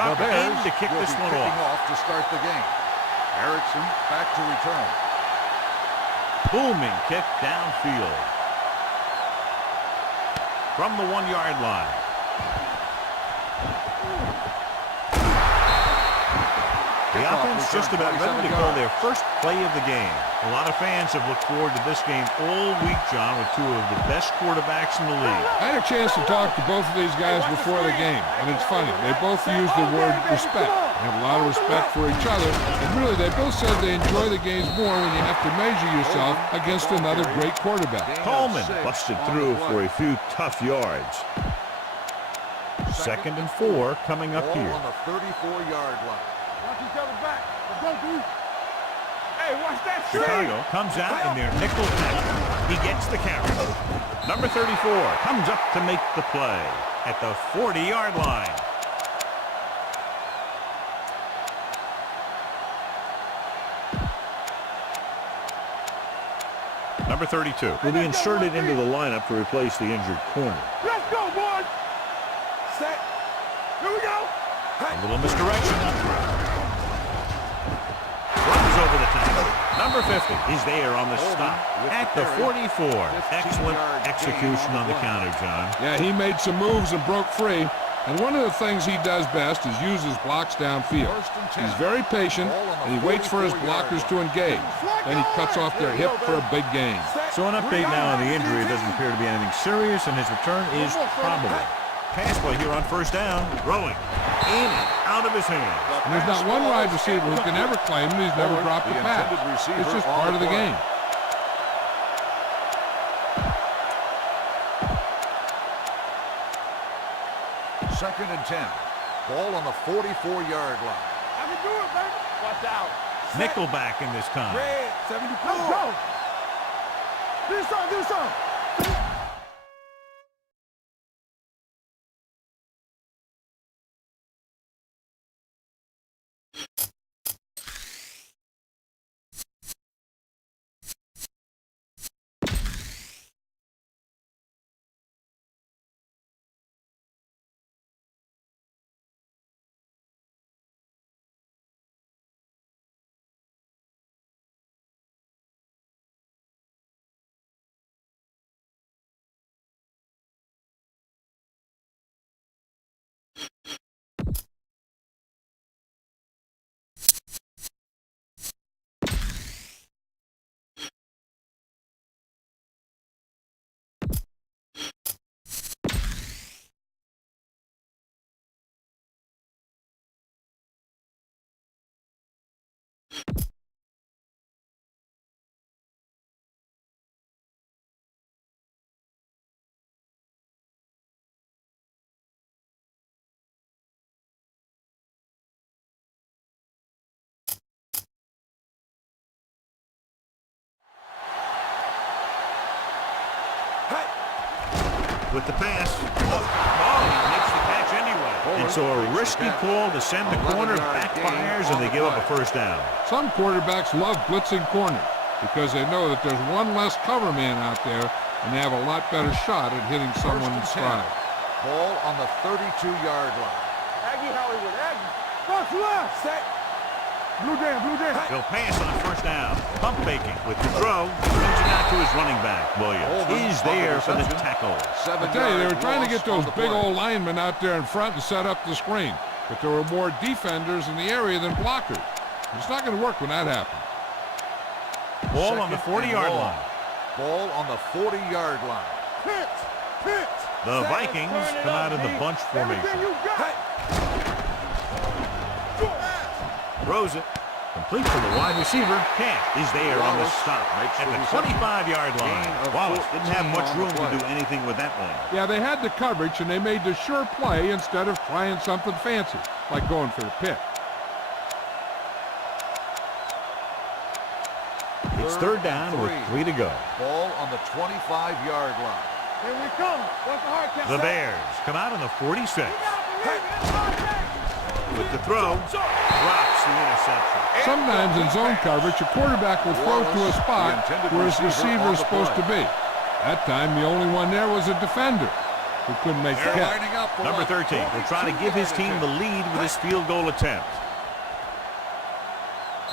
Tuck in to kick this one off. To start the game. Erickson back to return. Booming kick downfield. From the 1-yard line. The offense just about ready to call their first play of the game. A lot of fans have looked forward to this game all week, John, with two of the best quarterbacks in the league. I had a chance to talk to both of these guys before the game, and it's funny. They both use the word respect. They have a lot of respect for each other, and really they both said they enjoy the games more when you have to measure yourself against another great quarterback. Coleman busted through for a few tough yards. 2nd and 4 coming up here. On the 34-yard line. Watch each other back. Let's go, dude. Hey, watch that shit. Chicago comes out in their nickel package. He gets the carry. Number 34 comes up to make the play at the 40-yard line. Number 32 will be inserted into the lineup to replace the injured corner. Let's go, boys. Set. Here we go. A little misdirection. Runs over the tackle. Number 50 is there on the stop at the 44. Excellent execution on the counter, John. Yeah, he made some moves and broke free. And one of the things he does best is use his blocks downfield. He's very patient, and he waits for his blockers to engage. Then he cuts off their hip for a big gain. So an update now on the injury. It doesn't appear to be anything serious, and his return is probable. Pass play here on 1st down. Throwing in and out of his hands. And there's not one wide receiver who can ever claim that he's never dropped a pass. It's just part of the game. Second and 10. Ball on the 44-yard line. How we do it, baby? Watch out. Nickelback in this time. Red, 74. Let's go. Do something, do something. With the pass. Oh, he makes the catch anyway. And so a risky call to send the corner backfires, and they give up a 1st down. Some quarterbacks love blitzing corners because they know that there's one less cover man out there, and they have a lot better shot at hitting someone in stride. Ball on the 32-yard line. Aggie Hollywood, Aggie. Front left. Set. Blue jam, blue jam. He'll pass on 1st down. Pump faking with the throw. Brings it out to his running back. Williams is there for the tackle. I tell you, they were trying to get those big old linemen out there in front and set up the screen. But there were more defenders in the area than blockers. It's not going to work when that happens. Ball on the 40-yard line. Ball on the 40-yard line. Pitch. The Vikings come out in the bunch formation. Throws it. Complete to the wide receiver. Camp is there on the stop at the 25-yard line. Wallace didn't have much room to do anything with that one. Yeah, they had the coverage, and they made the sure play instead of trying something fancy, like going for the pick. It's 3rd down with 3 to go. Ball on the 25-yard line. Here we come. What's the hard count? The Bears come out on the 46. With the throw, drops the interception. Sometimes in zone coverage, a quarterback will throw to a spot where his receiver is supposed to be. That time, the only one there was a defender who couldn't make the catch. Lining up Number 13 will try to give his team the lead with his field goal attempt.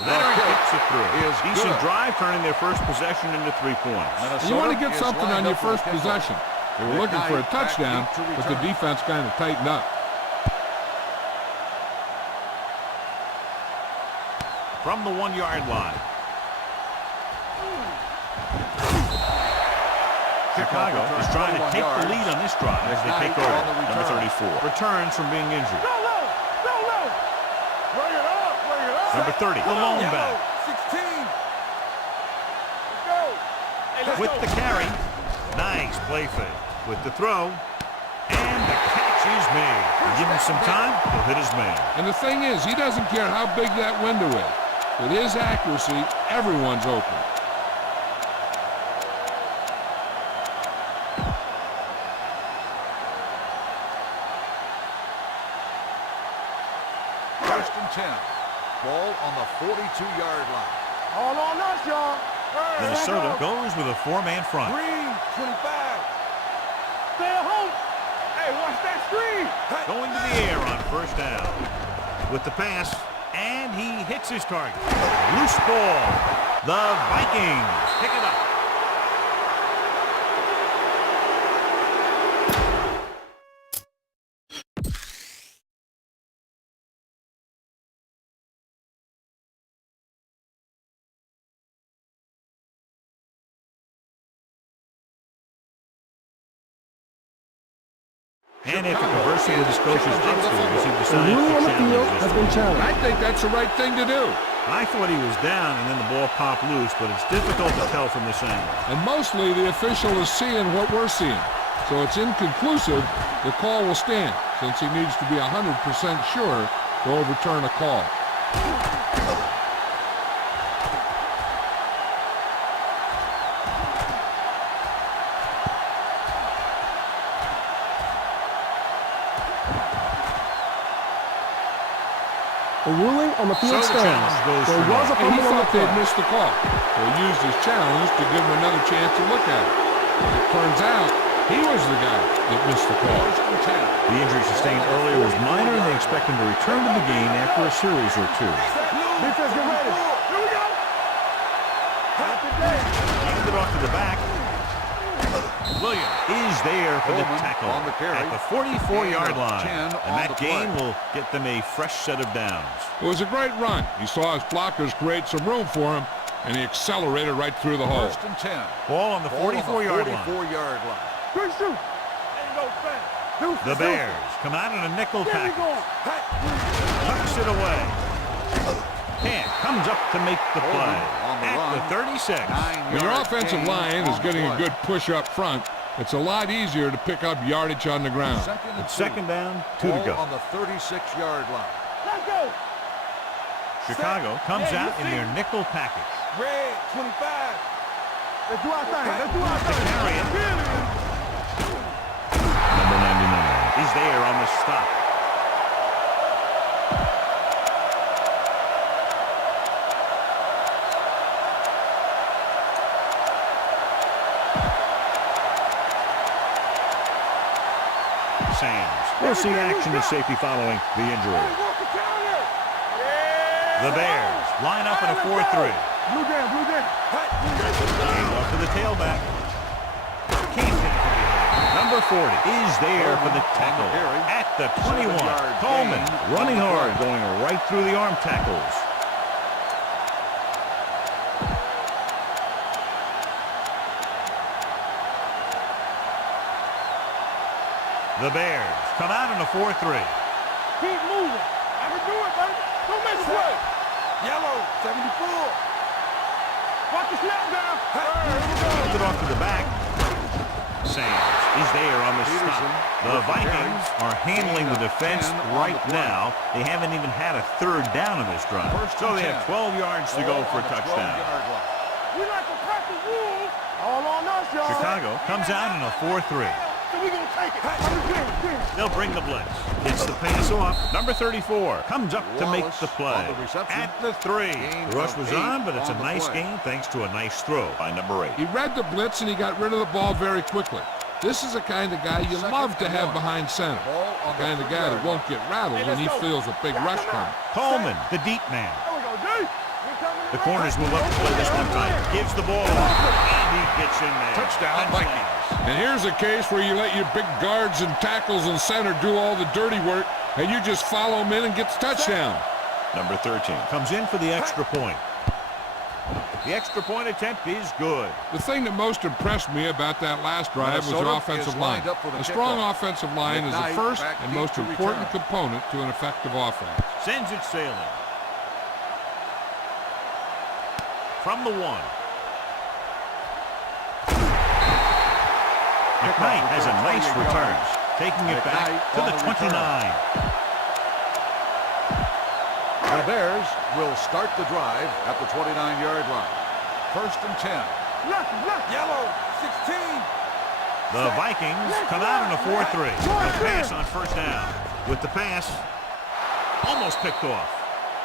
Leonard kicks it through. Decent drive, turning their first possession into 3 points. You want to get something on your first possession. They were looking for a touchdown, but the defense kind of tightened up. From the 1-yard line. Chicago is trying to take the lead on this drive as they take over. Number 34 returns from being injured. Number 30, the lone back. 16. With the carry. Nice play fake. With the throw. And the catch is made. Give him some time, he'll hit his man. And the thing is, he doesn't care how big that window is. With his accuracy, everyone's open. First and 10. Ball on the 42-yard line. All on us, y'all. Minnesota goes with a 4-man front. Green, 25. Stay at home. Hey, watch that screen. Going to the air on first down. With the pass, and he hits his target. Loose ball. The Vikings pick it up. And after conversing with his coaches upstairs, he decides to challenge this one. I think that's the right thing to do. I thought he was down, and then the ball popped loose, but it's difficult to tell from this angle. And mostly the official is seeing what we're seeing. So it's inconclusive. The call will stand, since he needs to be 100% sure to overturn a call. A ruling on the field So the stands. challenge goes There for was a And he fumble on the thought they'd play. missed the call. So he used his challenge to give him another chance to look at it. As it turns out, he was the guy that missed the call. First and 10. The injury sustained earlier was minor, and they expect him to return to the game after a series or two. Defense, get ready. Here we go. Handed it off to the back. Williams is there for the Coleman tackle on the carry. at the 44-yard And line. 10 And on that the play. gain will get them a fresh set of downs. It was a great run. He saw his blockers create some room for him, and he accelerated right through the hole. First and 10. Ball on the 44-yard line. 44-yard line. Good shoot. Ain't no fence. The Bears come out in a nickel There we package. go. Tucks it away. And comes up to make the play on the at run. the 36. 9 When your yards offensive gain line is on getting the a play. good push up front, it's a lot easier to pick up yardage on the ground. Second and It's 2. second down, 2 to Ball go. on the 36-yard line. Let's go. Chicago comes Yeah, you out in see. their nickel package. Red, 25. Let's do our thing. Let's do our thing. carry it. Really? Number 99 is there on the stop. Sands. We'll see action to safety following the injury. The Bears line up in a 4-3. Blue down, blue down. Hand off to the tailback. Can't get it from behind. Number 40 is there for the tackle at the 21. 7-yard Coleman gain running on the hard, play. going right through the arm tackles. The Bears come out in a 4-3. Keep moving. I can do it, baby. Don't make a play. Yellow, 74. Watch the snap down. Hands it off to the back. Sands is there on the Peterson stop. The with the Vikings carry. are handling the defense 10 on right the play. now. They haven't even had a third down in this drive. First So and they have 10. 12 yards to go Ball for a on the touchdown. 12-yard line. We like to crack the rules. All on us, y'all. Chicago comes out in a 4-3. So we gonna take it. They'll bring the blitz. Hits the pass off. Number 34 comes up to make Wallace the play on the reception. at the 3. Gain The rush of was 8 on, but it's a on the nice play. gain thanks to a nice throw by number 8. He read the blitz and he got rid of the ball very quickly. This is the kind of guy you love to have behind center. The kind of guy that won't get rattled when he feels a big rush coming. Coleman, the deep man. There we go, G. The corners will love to play this one time. Gives the ball off, and he gets in there. Touchdown, Vikings. And here's a case where you let your big guards and tackles and center do all the dirty work, and you just follow them in and get the touchdown. Number 13 comes in for the extra point. The extra point attempt is good. The thing that most impressed me about that last drive was the offensive line. A strong offensive line is the first and most important component to an effective offense. Sends it sailing. From the 1. McKnight has a nice return, taking it back to the 29. The Bears will start the drive at the 29-yard line. 1st and 10. Yellow, 16. The Vikings come out in a 4-3. A pass on first down. With the pass, almost picked off.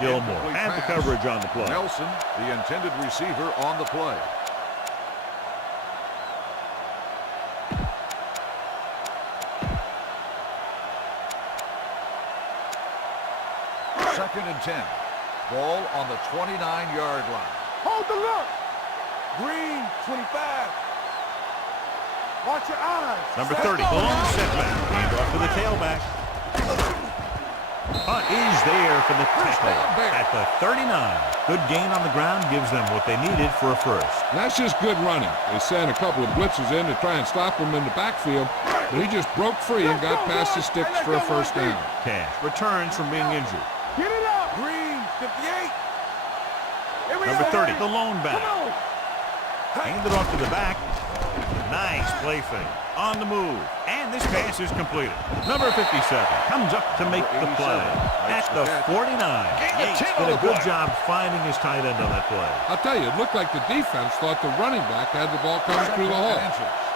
Gilmore had the coverage on the play. Nelson, the intended receiver, on the play. Second and 10. Ball on the 29-yard line. Hold the look. Green, 25. Watch your eyes. Number 30, long setback. Hand off to the tailback. Punt is there for the tackle at the 39. Good gain on the ground gives them what they needed for a first. And that's just good running. They sent a couple of blitzes in to try and stop him in the backfield, but he just broke free and got past the sticks for a first down. Cash returns from being injured. Get it up. Green, 58. Number 30, the lone back. Hand it off to the back. Nice play fake. On the move. And this pass is completed. Number 57 comes up to make the play. At the 49. Yates did a good job finding his tight end on that play. I'll tell you, it looked like the defense thought the running back had the ball coming through the hole.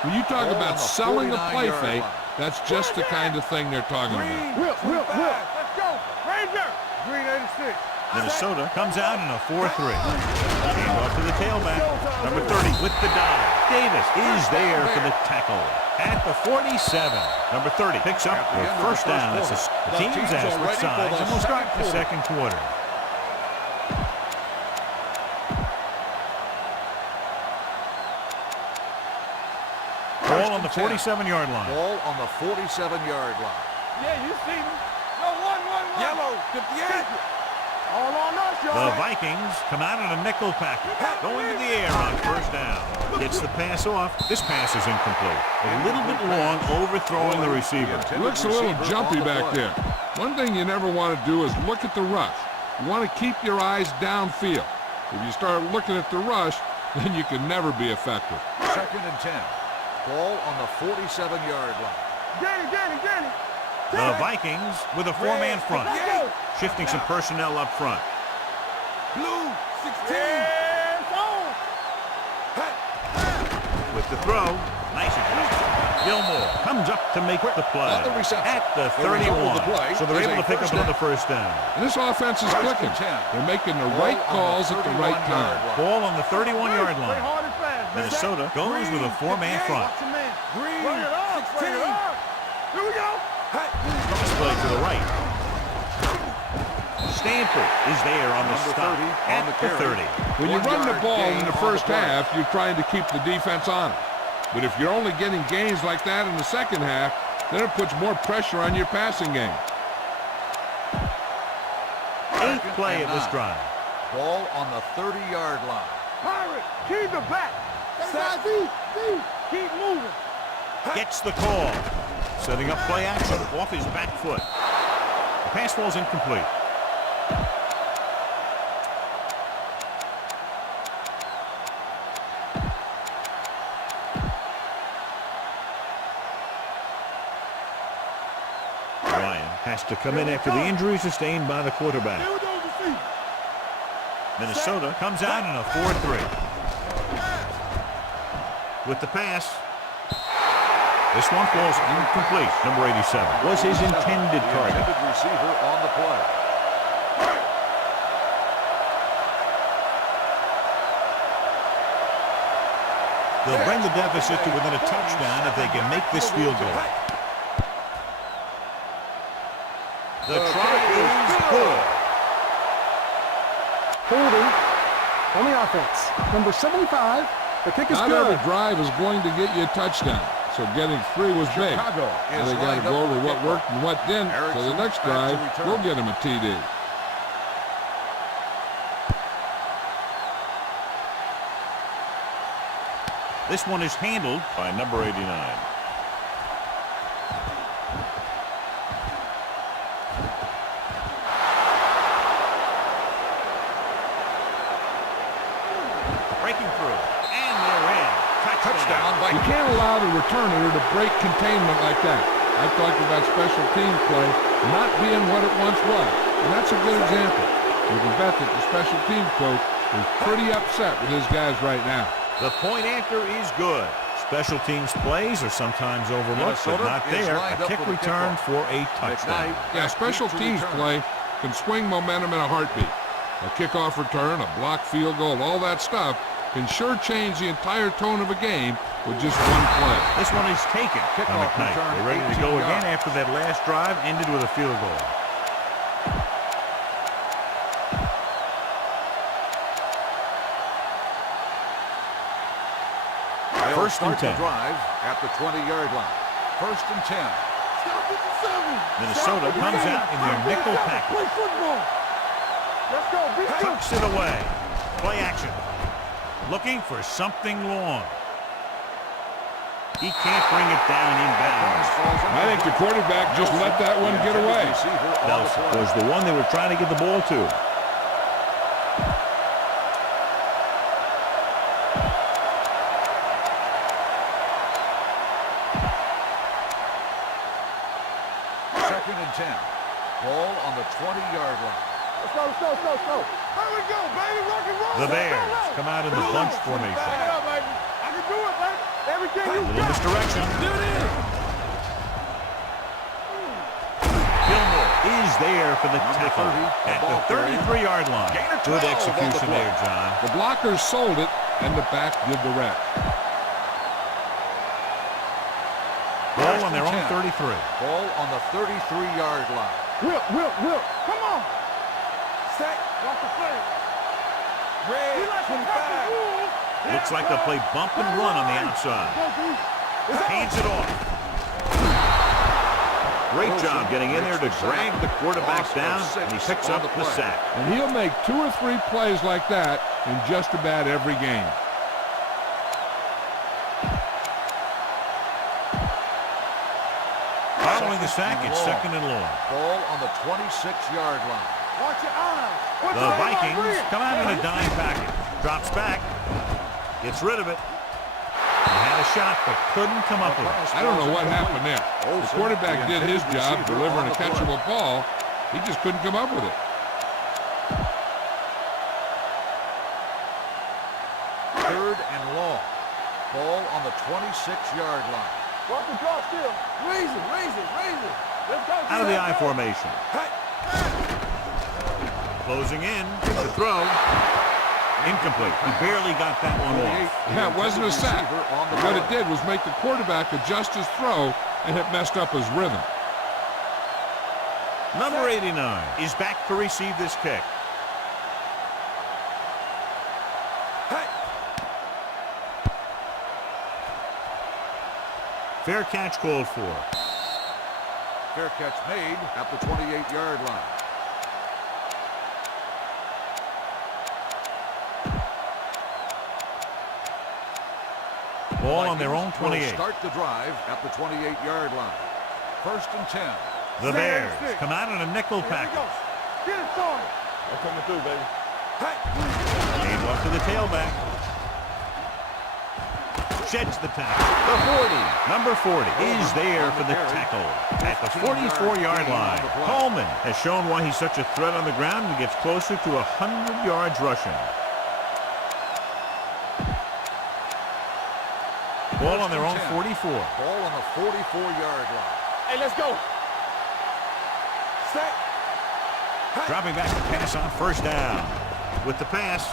When you talk about selling a play fake, that's just the kind of thing they're talking about. Whip. Let's go. Ranger. Green, 86. Minnesota comes out in a 4-3. Hand off to the tailback. Number 30 with the dive. Davis is there for the tackle. At the 47. Number 30 picks up the first down. The team's asked what sides, and we'll start the second quarter. Ball on the 47-yard line. Ball on the 47-yard line. Yeah, you see me. No, one. Yellow, 58. All on us, y'all. The Vikings come out in a nickel package. Going to the air on first down. Gets the pass off. This pass is incomplete. A little bit long, overthrowing the receiver. It looks a little jumpy back there. One thing you never want to do is look at the rush. You want to keep your eyes downfield. If you start looking at the rush, then you can never be effective. 2nd and 10. Ball on the 47-yard line. Danny. The Vikings with a 4-man front. Shifting some personnel up front. Blue, 16. With the throw, nice adjustment. Gilmore comes up to make the play at the 31. So they're able to pick up another first down. And this offense is clicking. They're making the right calls at the right time. Ball on the 31-yard line. Minnesota goes with a 4-man front. Green, 16. Here we go. Cross play to the right. Stanford is there on the stop at the 30. When you run the ball in the first half, you're trying to keep the defense on it. But if you're only getting gains like that in the second half, then it puts more pressure on your passing game. 8th play of this drive. Ball on the 30-yard line. Pirate, keep the back. Keep moving. Gets the call. Setting up play action off his back foot. The pass falls incomplete. Ryan has to come in after the injury sustained by the quarterback. Minnesota comes out in a 4-3. With the pass. This one falls incomplete. Number 87 was his intended target. Intended receiver on the play. They'll bring the deficit to within a touchdown if they can make this field goal. The try is good. Holding on the offense. Number 75. The kick is Not good. every drive is going to get you a touchdown. So getting 3 was big. Chicago Now is they got to lined go up over for what kickoff. worked and what didn't. So the Erickson next back to drive, return. we'll get him a TD. This one is handled by number 89. Breaking through. And they're in. Touchdown You Vikings. can't allow the returner to break containment like that. I've talked about special teams play not being what it once was. And that's a good example. You can bet that the special teams coach is pretty upset with his guys right now. The point after is good. Special teams plays are sometimes overlooked, but Minnesota not is there. lined A up kick for the return kickoff. for a touchdown. McKnight Yeah, back special to teams return. play can swing momentum in a heartbeat. A kickoff return, a blocked field goal, all that stuff can sure change the entire tone of a game with just one play. This one is taken by Kickoff McKnight. return, They're ready to 18 go again yards. after that last drive ended with a field goal. They'll First and start the 10. drive at the 20-yard line. First and 10. Minnesota comes out in their nickel package. Play football. Let's go. Big Tucks it away. Play action. Looking for something long. He can't bring it down inbounds. I think the quarterback just let that one get away. Nelson was the one they were trying to get the ball to. Second and 10. Ball on the 20-yard line. Let's go, let's go, let's go, let's go. There we go, baby. Rock and roll. The Bears come out in the bunch formation. Back it up, baby. I can do it, baby. Everything you A little got. misdirection. Do it. Gilmore is there for the Number tackle 30, at ball the 33-yard line. Gain of Good 12 on the execution play. there, John. The blockers sold it, and the back did the rest. Ball on their own 10. 33. Ball on the 33-yard line. Whip, whip, whip. Come on. Set. Watch the play. Red, 25. Looks like they'll play bump and run on the outside. Hands it off. Great job getting in there to drag the quarterback down, and he picks up the sack. And he'll make 2 or 3 plays like that in just about every game. Following the sack, it's second and long. Ball on the 26-yard line. Watch your eyes. The Vikings come out in a dime package. Drops back. Gets rid of it. He had a shot, but couldn't come up with it. I don't know what happened there. The quarterback did his job delivering a catchable ball. He just couldn't come up with it. Third and long. Ball on the 26-yard line. Watch the draw still. Raise it, raise it, raise it. Let's go. Out of the I formation. Closing in. The throw. Incomplete. He barely got that one off. Yeah, it wasn't a sack. But what it did was make the quarterback adjust his throw, and it messed up his rhythm. Number 89 is back to receive this kick. Fair catch called for. Fair catch made at the 28-yard line. Ball on their own Vikings will 28. Start the drive at the 28-yard line. First and 10. The Bears come out in a nickel package. Get it started. I'm coming through, baby. Hand off to the tailback. Sheds the tackle. The 40. Number 40 is there for the tackle at the 44-yard line. Coleman has shown why he's such a threat on the ground and gets closer to 100 yards rushing. Ball on their own 44. Ball on the 44-yard line. Hey, let's go. Set. Dropping back to pass on first down. With the pass,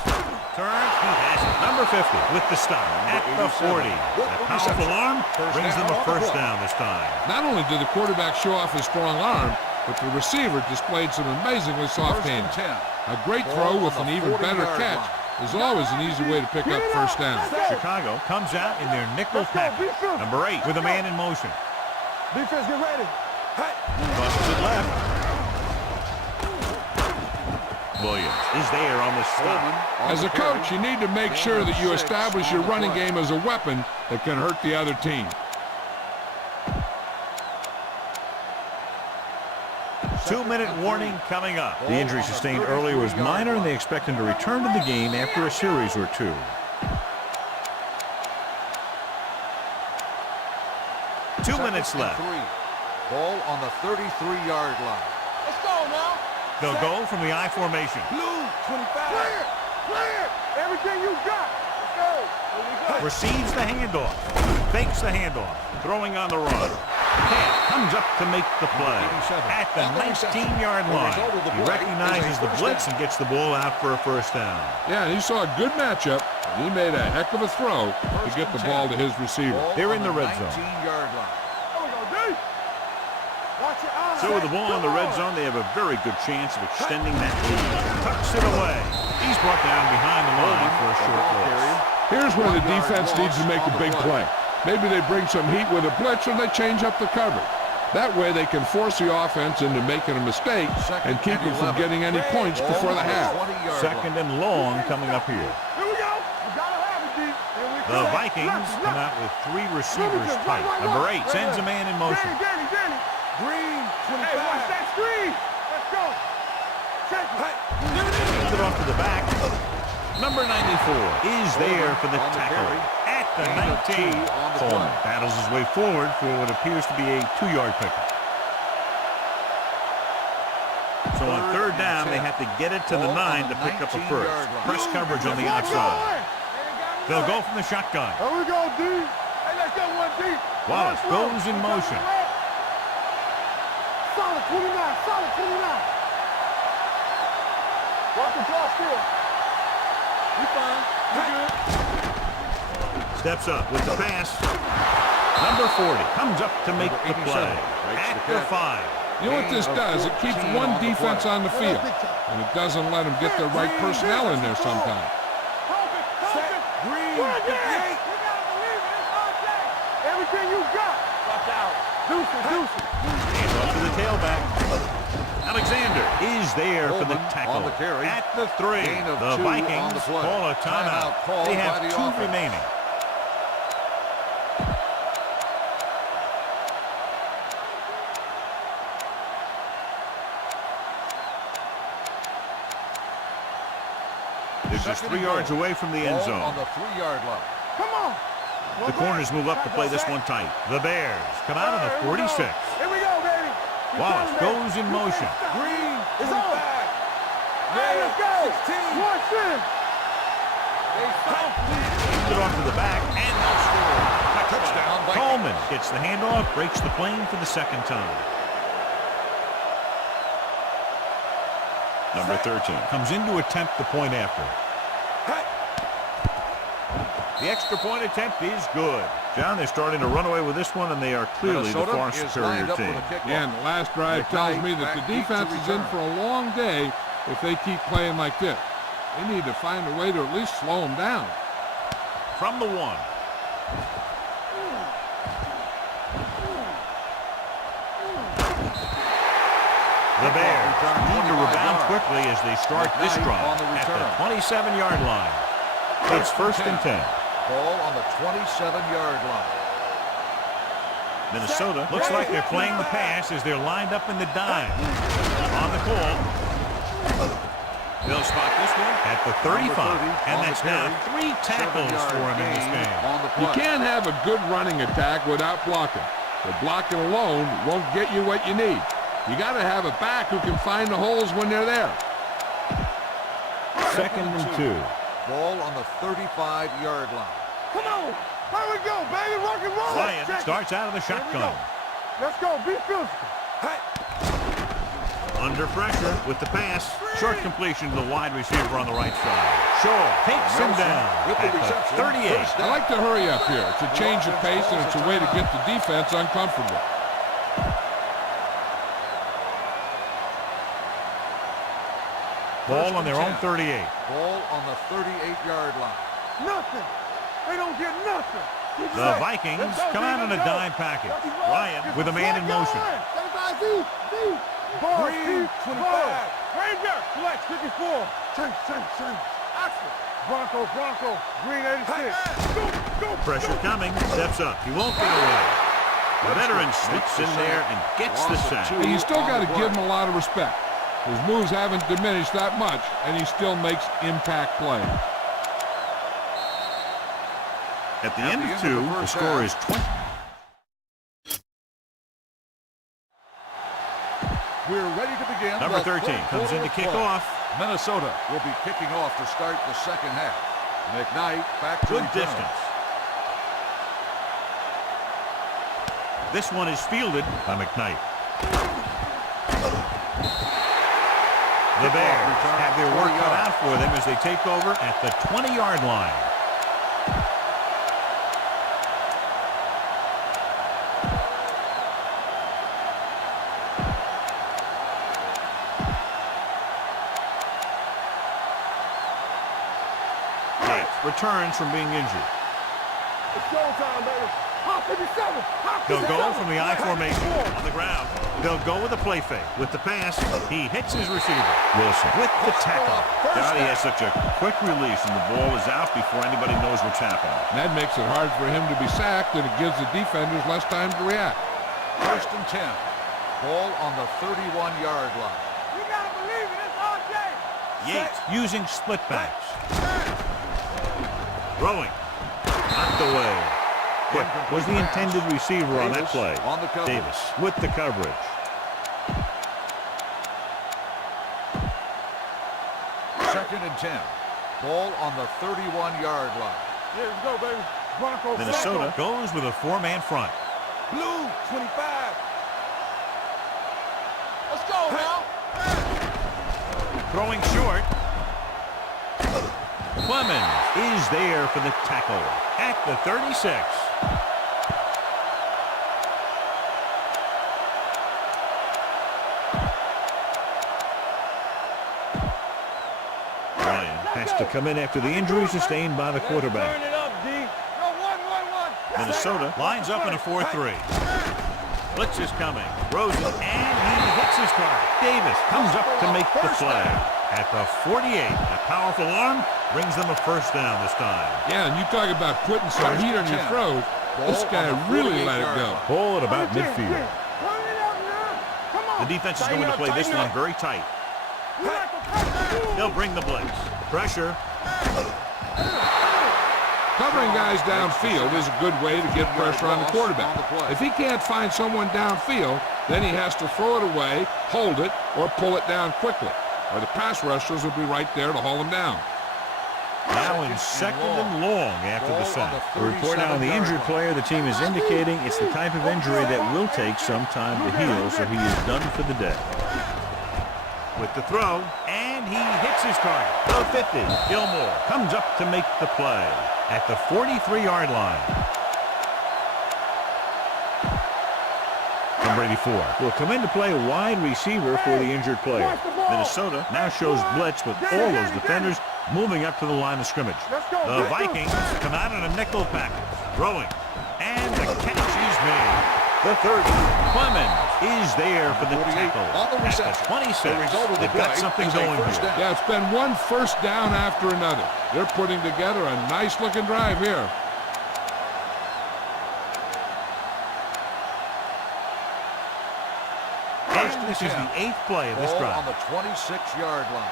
Turns, he has it. Number 50 with the stop at the 40. That powerful arm brings them a first down this time. Not only did the quarterback show off his strong arm, but the receiver displayed some amazingly soft hands. A great throw with an even better catch is always an easy way to pick up first down. Chicago comes out in their nickel package. Number 8 with a man in motion. Defense, get ready. Crosses it left. Williams is there on the stop. As a coach, you need to make sure that you establish your running game as a weapon that can hurt the other team. 2-minute warning coming up. The injury sustained earlier was minor, and they expect him to return to the game after a series or two. Two minutes left. Ball on the 33-yard line. Let's go now. They'll go from the I formation. Blue, 25. Clear, clear. Everything you got. Let's go. Here we go. Receives the handoff. Fakes the handoff. Throwing on the run. Camp comes up to make the play. At the 19-yard line. He recognizes the blitz and gets the ball out for a first down. Yeah, he saw a good matchup, and he made a heck of a throw to get the ball to his receiver. They're in the red zone. 19-yard line. There we go, D. Watch your eyes. So with the ball in the red zone, they have a very good chance of extending that lead. Tucks it away. He's brought down behind the line for a short loss. Here's where the defense needs to make a big play. Maybe they bring some heat with a blitz or they change up the coverage. That way they can force the offense into making a mistake and keep them from getting any points before the half. Second and long coming up here. Here we go. We gotta have it, D. Here we The go. Vikings come out with 3 receivers tight. Number 8 sends a man in motion. Danny. Green, 25. Hey, watch that screen. Let's go. Check it. Hands it off to the back. Number 94 is there for the tackle at the 19. Coleman battles his way forward for what appears to be a 2-yard pickup. So on third down, they have to get it to the 9 to pick up a first. Press coverage on the outside. They'll go from the shotgun. Here we go, D. Hey, let's go, 1D. Wallace goes in motion. Solid 29, solid 29. Watch the clock still. You fine. You good. Steps up with the pass. Number 40 comes up to make the play. At the 5. You know what this does? It keeps one defense on the field, and it doesn't let them get the right personnel in there sometimes. Green, 58. You gotta believe it. It's our day. Everything you got. Watch out. Deuces. Hands off to the tailback. Alexander is there for the tackle. On the carry. At the 3. The Vikings call a timeout. They have 2 remaining. They're just 3 yards away from the end zone. On the 3-yard line. Come on. The corners move up to play this one tight. The Bears come out on the 46. Here we go, baby. Wallace goes in motion. Green, it's on. Hey, let's go. 16. Watch this. Hands it off to the back, and they'll score. Touchdown, Vikings. Coleman gets the handoff, breaks the plane for the second time. Number 13 comes in to attempt the point after. The extra point attempt is good. John, they're starting to run away with this one, and they are clearly the far superior team. Yeah, and the last drive tells me that the defense is in for a long day if they keep playing like this. They need to find a way to at least slow them down. From the 1. The Bears need to rebound quickly as they start this drive at the 27-yard line. It's first and 10. Ball on the 27-yard line. Minnesota looks like they're playing the pass as they're lined up in the dime. On the call. They'll spot this one at the 35, and that's now 3 tackles for him in this game. You can't have a good running attack without blocking. But blocking alone won't get you what you need. You got to have a back who can find the holes when they're there. Second and 2. Ball on the 35-yard line. Come on. Here we go, baby. Rock and roll. Ryan starts out of the shotgun. Let's go. Be physical. On Under pressure with the pass. Short completion to the wide receiver on the right side. Shaw takes him down with the at the reception. 38. I like to hurry up here. It's a change of pace, and it's a way to get the defense uncomfortable. Ball on their own 38. Ball on the 38-yard line. Nothing. They don't get nothing. The Vikings come out in a dime package. Ryan with a man in motion. Ball, Green, 25. Ranger, flex, 54. Change. Oxford. Bronco. Green, 86. Go. Pressure coming. Steps up. He won't get away. The veteran slips in there and gets the sack. Hey, you still got to give him a lot of respect. His moves haven't diminished that much, and he still makes impact plays. At the end of 2, the score is 20. We're ready to begin. Number the 13 third comes in quarter to kick of play. off. Minnesota will be kicking off to start the second half. McKnight back to Good return. distance. This one is fielded by McKnight. The Bears have their work cut out for them as they take over at the 20-yard line. Returns from being injured. It's showtime, baby. Hot 57. They'll go from the I formation on the ground. They'll go with a play fake. With the pass, he hits his receiver. Wilson with the tackle. God, he has such a quick release, and the ball is out before anybody knows what's happening. And that makes it hard for him to be sacked, and it gives the defenders less time to react. 1st and 10. Ball on the 31-yard line. You gotta believe it. It's RJ. Yates using split backs. Throwing. Knocked away. Quick was the intended receiver on that play. On the coverage. Davis with the coverage. 2nd and 10. Ball on the 31-yard line. Yeah, let's go, baby. Bronco. Minnesota goes with a 4-man front. Blue, 25. Let's go now. Throwing short. Clemens is there for the tackle at the 36. Ryan has to come in after the injury sustained by the quarterback. Turn it up, D. Go, 1. Minnesota lines up in a 4-3. Blitz is coming. Rosen, and he hits his target. Davis comes up to make the play. At the 48, a powerful arm brings them a first down this time. Yeah, and you talk about putting some heat on your throat. This guy really let it go. Ball at about midfield. Turn it up now. Come on. The defense is going to play this one very tight. They'll bring the blitz. Pressure. Covering guys downfield is a good way to get pressure on the quarterback. If he can't find someone downfield, then he has to throw it away, hold it, or pull it down quickly. Or the pass rushers will be right there to haul him down. Now in 2nd and long after the sack. The report now on the injured player, the team is indicating it's the type of injury that will take some time to heal, so he is done for the day. With the throw, and he hits his target. The 50, Gilmore comes up to make the play at the 43-yard line. Number 84 will come in to play wide receiver for the injured player. Minnesota now shows blitz with all those defenders moving up to the line of scrimmage. The Vikings come out in a nickel package. Throwing. And the catch is made. The 30. Clemens is there for the tackle. At the 26. They've got something going here. Yeah, it's been one first down after another. They're putting together a nice-looking drive here. This is the 8th play of this drive. On the 26-yard line.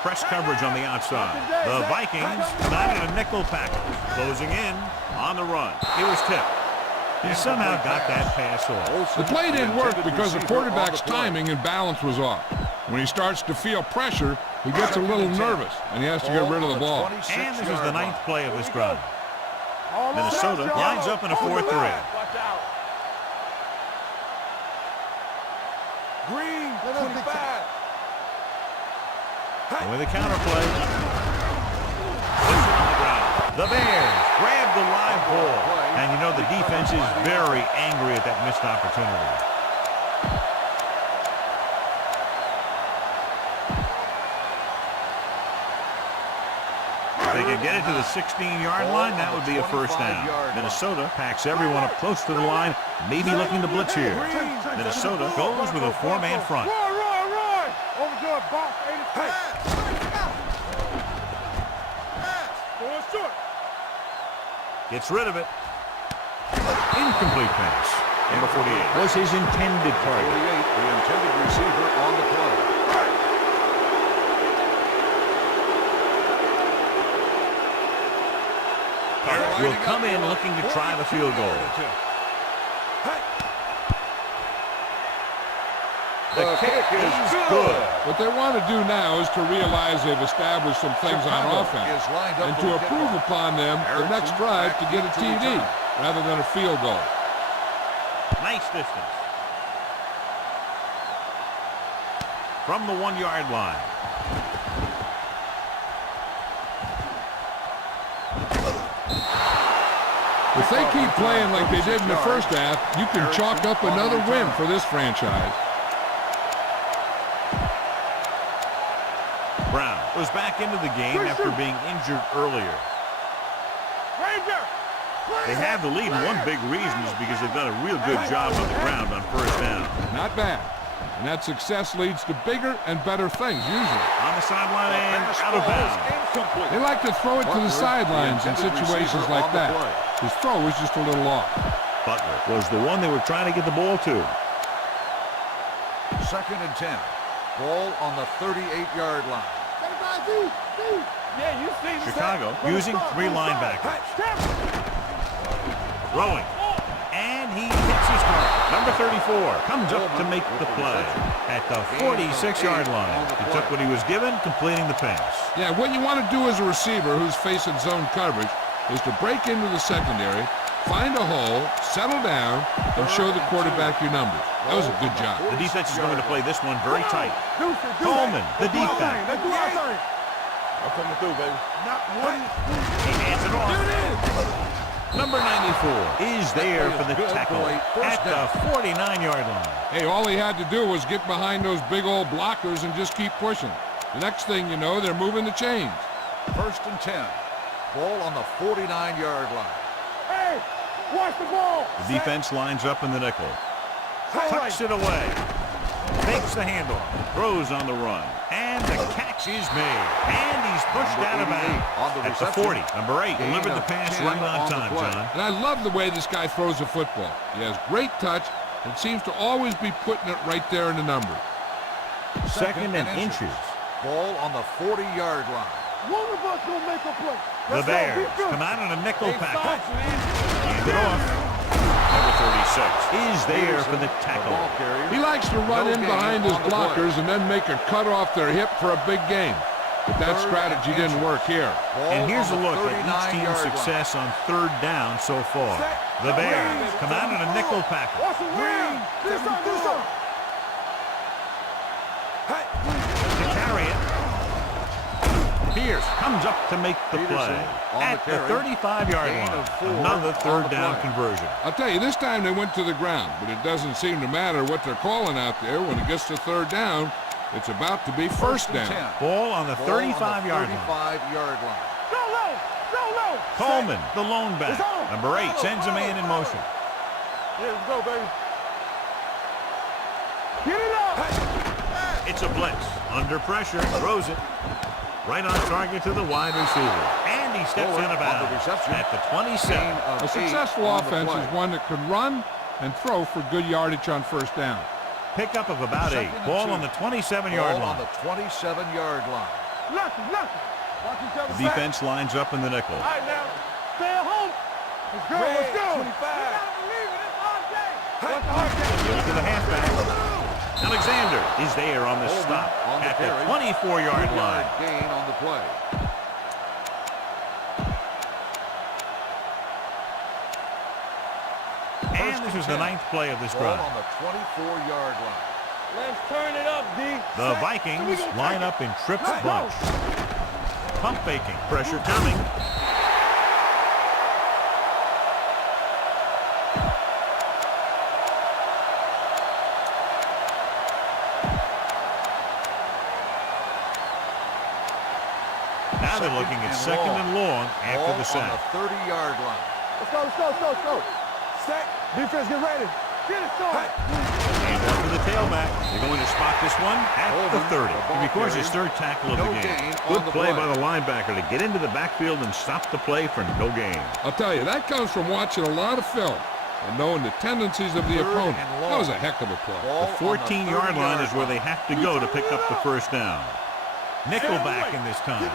Press coverage on the outside. The Vikings come out in a nickel package. Closing in on the run. It was tipped. He somehow got that pass off. The play didn't work because the quarterback's timing and balance was off. When he starts to feel pressure, he gets a little nervous, and he has to get rid of the ball. And this is the 9th play of this drive. Minnesota lines up in a 4-3. Green, 25. And with a counter play. Puts it on the ground. The Bears grab the live ball. And you know the defense is very angry at that missed opportunity. If they can get it to the 16-yard line, that would be a first down. Minnesota packs everyone up close to the line, maybe looking to blitz here. Minnesota goes with a four-man front. Roy! Overjoyed box, 86. Going short. Gets rid of it. Incomplete pass. Number 48 was his intended target. 48, the intended receiver on the play. Will come in looking to try the field goal. The kick is good. What they want to do now is to realize they've established some things on offense and to improve upon them the next drive to get a TD rather than a field goal. Nice distance. From the 1-yard line. If they keep playing like they did in the first half, you can chalk up another win for this franchise. Brown goes back into the game after being injured earlier. They have the lead, and one big reason is because they've done a real good job on the ground on first down. Not bad. And that success leads to bigger and better things, usually. On the sideline and out of bounds. They like to throw it to the sidelines in situations like that. His throw was just a little off. Butler was the one they were trying to get the ball to. 2nd and 10. Ball on the 38-yard line. Yeah, you see the Chicago using 3 linebackers. Throwing. And he hits his mark. Number 34 comes up to make the play at the 46-yard line. He took what he was given, completing the pass. Yeah, what you want to do as a receiver who's facing zone coverage is to break into the secondary, find a hole, settle down, and show the quarterback your numbers. That was a good job. The defense is going to play this one very tight. Coleman, the defense. Let's do our thing. I'm coming through, baby. Not one. He hands it off. Number 94 is there for the tackle at the 49-yard line. Hey, all he had to do was get behind those big old blockers and just keep pushing. The next thing you know, they're moving the chains. 1st and 10. Ball on the 49-yard line. Hey, watch the ball. The defense lines up in the nickel. Tucks it away. Fakes the handoff. Throws on the run. And the catch is made. And he's pushed out of bounds at the 40. Number 8 delivered the pass right on time, John. And I love the way this guy throws the football. He has great touch and seems to always be putting it right there in the number. 2nd and inches. Ball on the 40-yard line. One of us gonna make a play. The Bears come out in a nickel package. Hand it off. Number 36 is there for the tackle. He likes to run in behind his blockers and then make a cut off their hip for a big game. But that strategy didn't work here. And here's a look at each team's success on 3rd down so far. The Bears come out in a nickel package. To carry it. Pierce comes up to make the play at the 35-yard line. Another 3rd down conversion. I'll tell you, this time they went to the ground, but it doesn't seem to matter what they're calling out there. When it gets to 3rd down, it's about to be 1st down. Ball on the 35-yard line. Coleman, the lone back. Number 8 sends a man in motion. Here we go, baby. Get it up. It's a blitz. Under pressure, throws it. Right on target to the wide receiver. And he steps out of bounds at the 27. A successful offense is one that can run and throw for good yardage on 1st down. Pickup of about 8. Ball on the 27-yard line. On the 27-yard line. The defense lines up in the nickel. All right, now. Stay at home. Let's go. Let's go. 25. Give it to the halfback. Alexander is there on the stop at the 24-yard line. Gain on the play. And this is the 9th play of this drive. On the 24-yard line. Let's turn it up, D. The Vikings line up in trips bunch. Pump faking. Pressure coming. Now they're looking at second and long after the sack. On the 30-yard line. Let's go. Set. Defense, get ready. Get it started. And up to the tailback. They're going to spot this one at the 30. He records his third tackle of the game. Good play by the linebacker to get into the backfield and stop the play for no gain. I'll tell you, that comes from watching a lot of film and knowing the tendencies of the opponent. That was a heck of a play. The 14-yard line is where they have to go to pick up the first down. Nickelback in this time.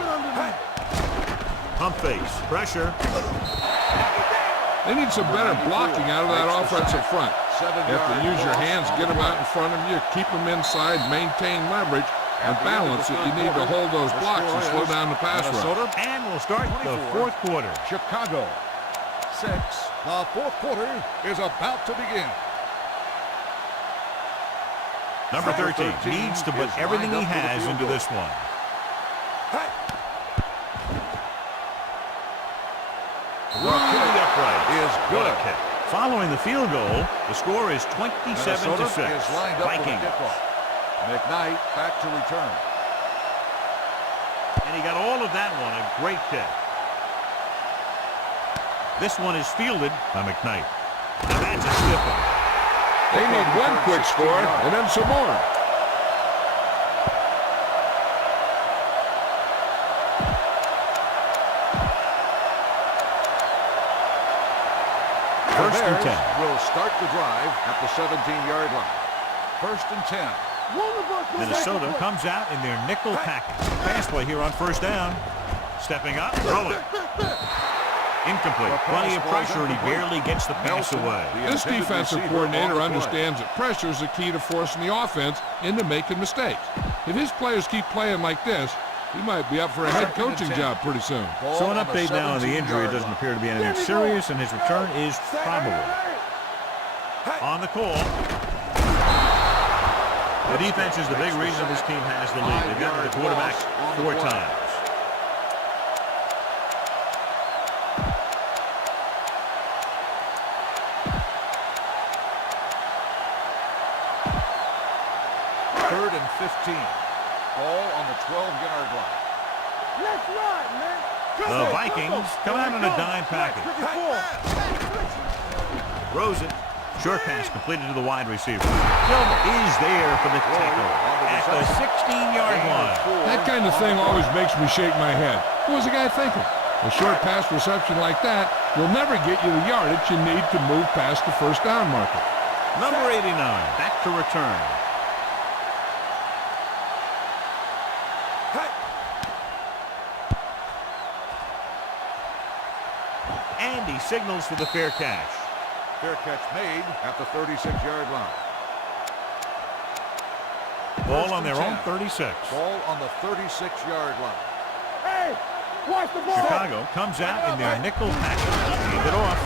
Pump face. Pressure. They need some better blocking out of that offensive front. You have to use your hands, get them out in front of you, keep them inside, maintain leverage, and balance it. You need to hold those blocks and slow down the pass rush. And we'll start the fourth quarter. Chicago 6. The fourth quarter is about to begin. Number 13 needs to put everything he has into this one. The upright is What good. a kick. Following the field goal, the score is 27-6. Is lined up Vikings. for the kickoff. McKnight back to return. And he got all of that one. A great kick. This one is fielded by McKnight. Now that's a stiff one. They need one quick score and then some more. First and 10. Will start the drive at the 17-yard line. First and 10. Minnesota comes out in their nickel package. Pass play here on first down. Stepping up, throwing. Incomplete. Plenty of pressure, and he barely gets the pass away. This defensive coordinator understands that pressure is the key to forcing the offense into making mistakes. If his players keep playing like this, he might be up for a head coaching job pretty soon. So an update now on the injury. It doesn't appear to be anything serious, and his return is probable. On the call. The defense is the big reason this team has the lead. They've got the quarterback 4 times. Third and 15. Ball on the 12-yard line. Let's run, man. The Vikings come out on a dime package. Throws it. Short pass completed to the wide receiver. Gilman is there for the tackle at the 16-yard line. That kind of thing always makes me shake my head. What was the guy thinking? A short pass reception like that will never get you the yardage you need to move past the first down marker. Number 89 back to return. And he signals for the fair catch. Fair catch made at the 36-yard line. Ball on their own 36. Ball on the 36-yard line. Hey, watch the ball. Chicago comes out in their nickel package. Hand it off.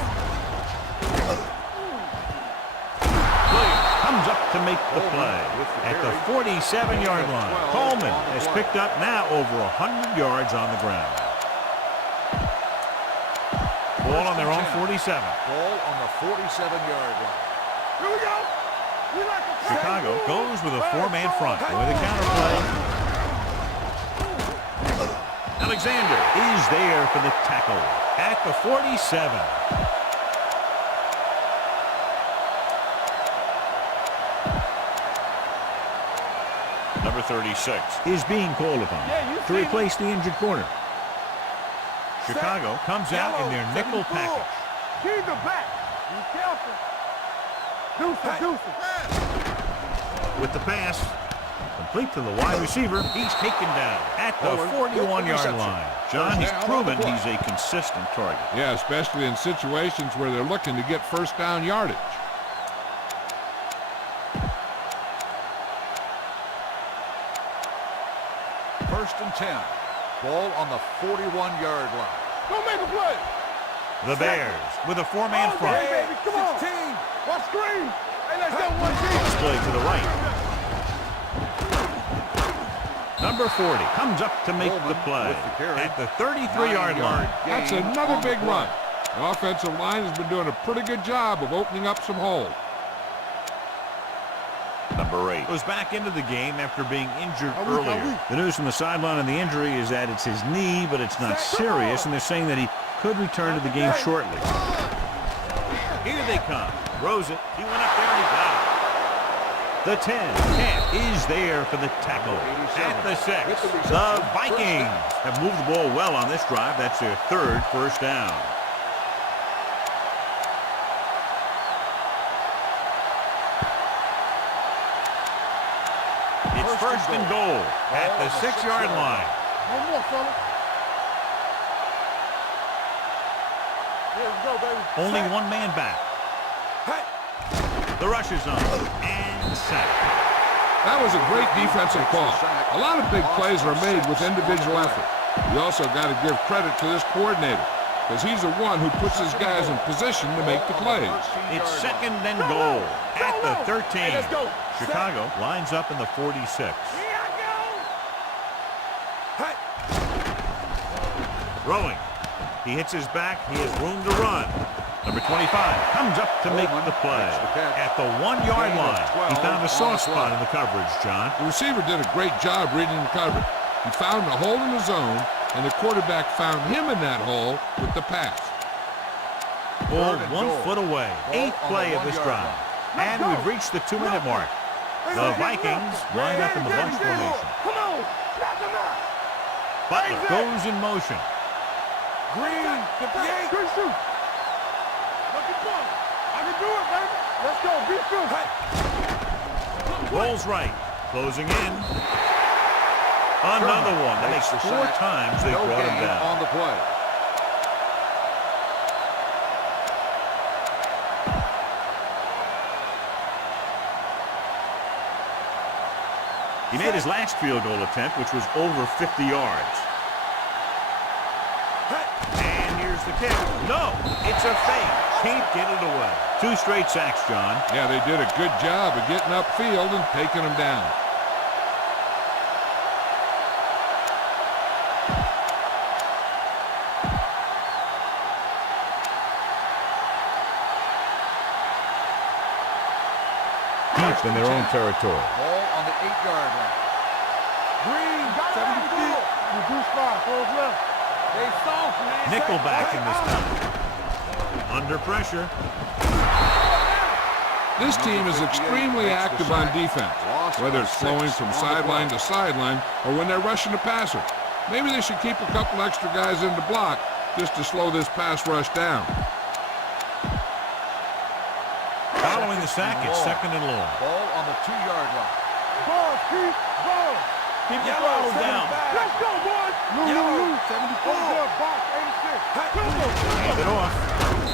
Williams comes up to make the play at the 47-yard line. Coleman has picked up now over 100 yards on the ground. Ball on their own 47. Ball on the 47-yard line. Here we go. We like a Chicago goes with a 4-man front with a counterplay. Alexander is there for the tackle at the 47. Number 36 is being called upon to replace the injured corner. Chicago comes out in their nickel package. Keep the back. Be careful. Deuce. With the pass, complete to the wide receiver. He's taken down at the 41-yard line. John, he's proven he's a consistent target. Yeah, especially in situations where they're looking to get first down yardage. First and 10. Ball on the 41-yard line. Don't make a play. The Bears with a 4-man front. Hey, baby, come on. 16. Watch screen. Hey, let's go one team. Play to the right. Number 40 comes up to make the play with the carry. at the 33-yard line. That's another big run. The offensive line has been doing a pretty good job of opening up some holes. Number 8 goes back into the game after being injured earlier. The news from the sideline on the injury is that it's his knee, but it's not serious, and they're saying that he could return to the game shortly. Here they come. Throws it. He went up there and he got it. The 10 is there for the tackle. At the 6, the Vikings have moved the ball well on this drive. That's their 3rd first down. It's first and goal at the 6-yard line. One more, fella. Here we go, baby. Only one man back. The rush is on and sack. That was a great defensive call. A lot of big plays are made with individual effort. You also got to give credit to this coordinator, because he's the one who puts his guys in position to make the plays. It's second and goal at the 13. Chicago lines up in the 46. Throwing. He hits his back. He has room to run. Number 25 comes up to make the play at the 1-yard line. He found a soft spot in the coverage, John. The receiver did a great job reading the coverage. He found a hole in the zone, and the quarterback found him in that hole with the pass. Ball 1 foot away. 8th play of this drive. And we've reached the 2-minute mark. The Vikings line up in the bunch formation. Come on. Knock him out. Butler goes in motion. Green. 58. Good shoot. Look at ball. I can do it, baby. Let's go. Be good. Rolls right. Closing in. Another one. That makes 4 times they brought him down. On the play. He made his last field goal attempt, which was over 50 yards. And here's the kick. No, it's a fake. Can't get it away. 2 straight sacks, John. Yeah, they did a good job of getting upfield and taking him down. Deep in their own territory. Ball on the 8-yard line. Green. 74. Reduce 5. Close left. They soft, man. Nickelback in this time. Under pressure. This team is extremely active on defense, whether it's flowing from sideline to sideline or when they're rushing the passer. Maybe they should keep a couple extra guys in the block just to slow this pass rush down. Following the sack, it's second and long. Ball on the 2-yard line. Ball, Pete. Ball. Keep the ball down. Let's go, boys. Yellow. 74. Box 86. Hand it off.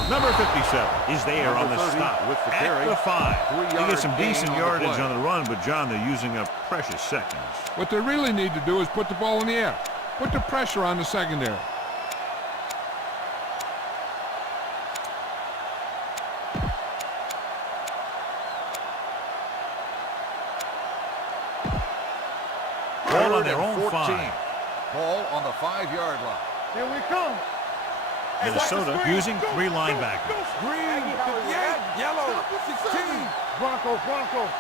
Number 57 is there on the stop with the at carry. the 5. 3 They get some yard gain decent on the yardage play. on the run, but John, they're using up precious seconds. What they really need to do is put the ball in the air. Put the pressure on the secondary. Ball on their own 14. 5. Ball on the 5-yard line. Here we come. Minnesota using 3 linebackers. Green. 58. Yellow. 16. Bronco.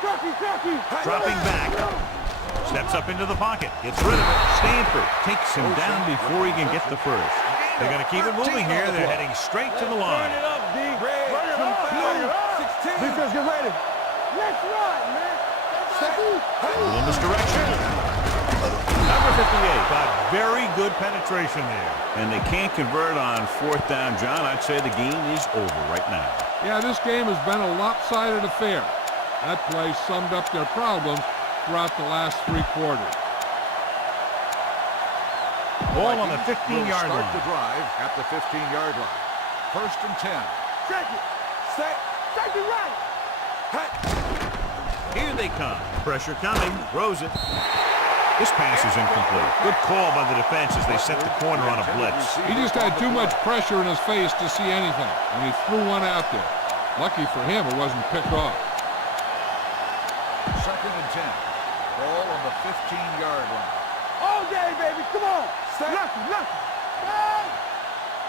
Jockey. Dropping back. Steps up into the pocket. Gets rid of it. Stanford takes him down before he can get the first. They're going to keep it moving here. They're heading straight to the line. Burn it up, D. Burn it up. Blue. 16. Defense, get ready. Let's run, man. A little misdirection. Number 58 got very good penetration there. And they can't convert on 4th down, John. I'd say the game is over right now. Yeah, this game has been a lopsided affair. That play summed up their problems throughout the last 3 quarters. Ball on the 15-yard Start line. the drive at the 15-yard line. First and 10. Check it. Check it right. Here they come. Pressure coming. Throws it. This pass is incomplete. Good call by the defense as they set the corner on a blitz. He just had too much pressure in his face to see anything, and he threw one out there. Lucky for him, it wasn't picked off. Second and 10. Ball on the 15-yard line. All day, baby. Come on. Nothing. Hey,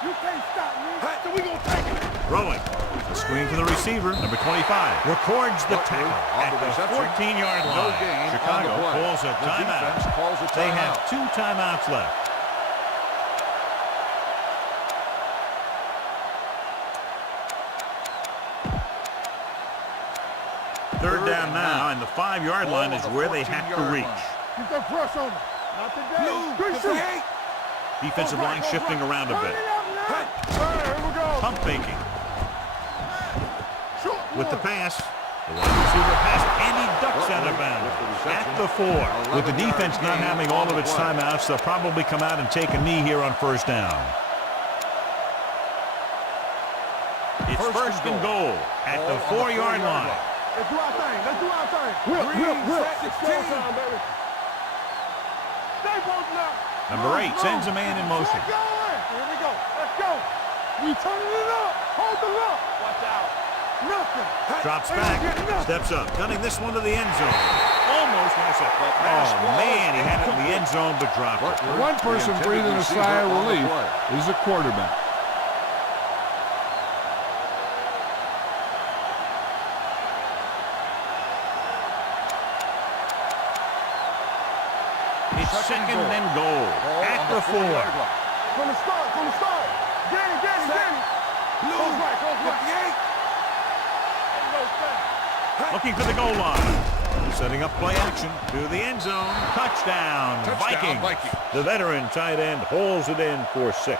you can't stop me. So we gonna take it. Throwing. The screen for the receiver, number 25. Records the tackle at the 14-yard line. No gain Chicago on the play. calls a The timeout. defense calls a They timeout. have 2 timeouts left. Third down now, and the 5-yard line is where they have to reach. Get that press on me. Not today. Defensive line shifting around a bit. Here we go. Pump faking. With the pass, the wide receiver pass, and he ducks out of bounds at the 4. With the defense not having all of its timeouts, they'll probably come out and take a knee here on first down. It's first and goal at the 4-yard line. Let's do our thing. Whip. 16 time, baby. Stay posted up. Number 8 sends a man in motion. Keep going. Here we go. Let's go. We turning it up. Hold the look. Watch out. Nothing. Drops back, steps up, gunning this one to the end zone. Almost intercepted. Oh, man, he had it in the end zone, but dropped it. The one person breathing a sigh of relief is the quarterback. It's second and goal at the 4. From the start. Get it. Goes right. Looking for the goal line. Setting up play action to the end zone. Touchdown, Vikings. The veteran tight end hauls it in for 6.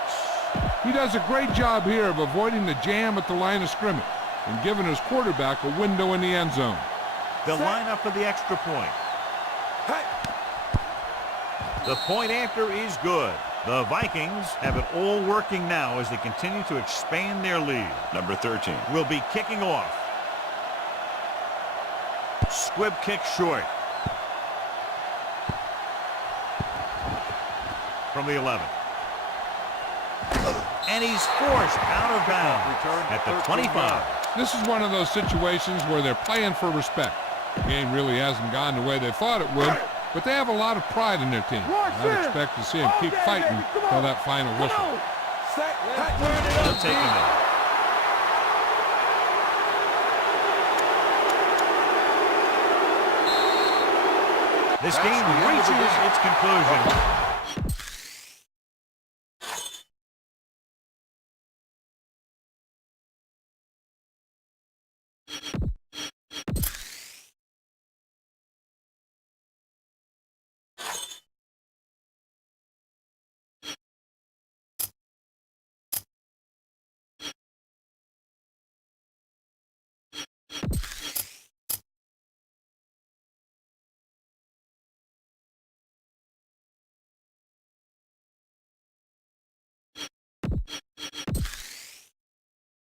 He does a great job here of avoiding the jam at the line of scrimmage and giving his quarterback a window in the end zone. They'll line up for the extra point. The point after is good. The Vikings have it all working now as they continue to expand their lead. Number 13. Will be kicking off. Squib kick short. From the 11. And he's forced out of bounds at the 25. This is one of those situations where they're playing for respect. The game really hasn't gone the way they thought it would, but they have a lot of pride in their team. I'd expect to see them keep fighting till that final whistle. They'll take him in. This game reaches its conclusion.